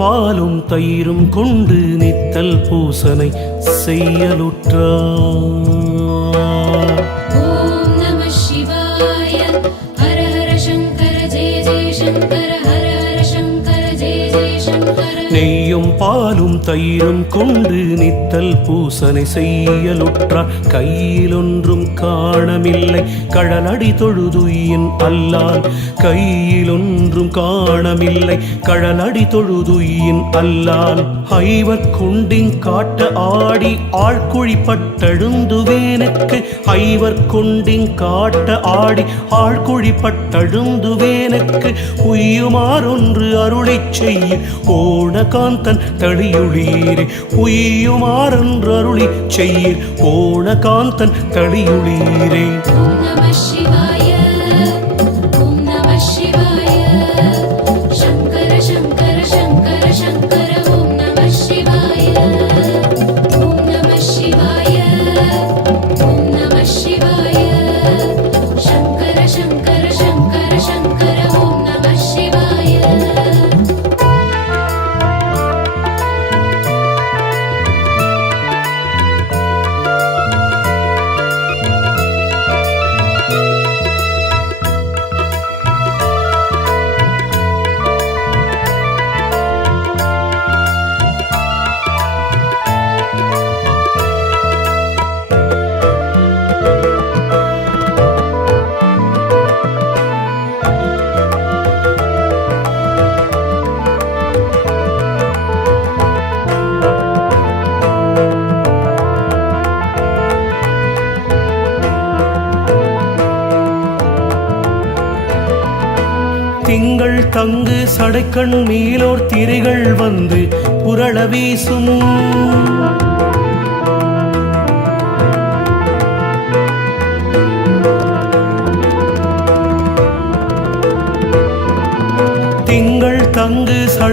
பாலும் தயிரும் கொண்டு நித்தல் பூசனை செய்யலுற்றார். பாலும் தயிரும் கொண்டு நித்தல் பூசனை செய்யலுற்றார் கையிலொன்றும் காணமில்லை. கடலடி தொழுதுயின் அல்லால் கையிலொன்றும் காணமில்லை. கடலடி தொழுதுயின் அல்லால் ஐவர் கொண்டின் காட்ட ஆடி ஆழ்குழிப்பட்டழுந்துவேனுக்கு. ஐவர் கொண்டின் காட்ட ஆடி ஆழ்குழிப்பட்டழுந்துவேனுக்கு. உய்யுமாறொன்று அருளைச் செய்ய. ஓணகாந்தன் தளியுளீரே உய்யுமாறொன்று அருளிச் செய்ய ஓணகாந்தன் திங்கள் தங்கு சடைக்கண் மீளோர் திரைகள் வந்து புரள வீசும்.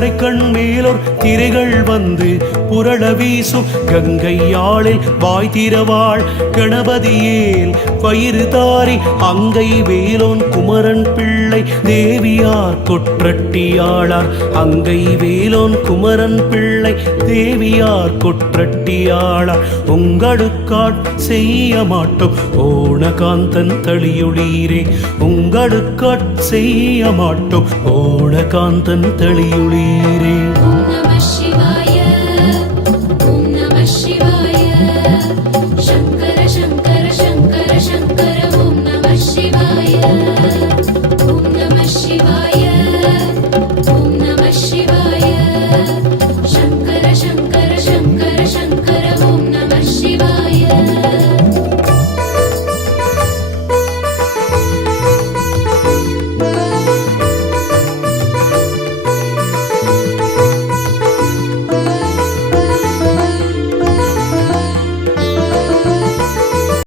தங்கு சடைக்கண் மேலோர் திரைகள் வந்து புரள வீசும். கங்கையாளில் வாய் திரவாள் கணபதியேல். பயிறு தாரி அங்கை வேலோன் குமரன் பிள்ளை தேவியார் கொற்றட்டியாளார். அங்கை வேலோன் குமரன் பிள்ளை தேவியார் கொற்றட்டியாளார். உங்களுக்காட் செய்ய மாட்டோம். ஓணகாந்தன் தளியுளீரே உங்களுக்காட் செய்ய மாட்டோம். ஓணகாந்தன் தளியுளீரே meeting.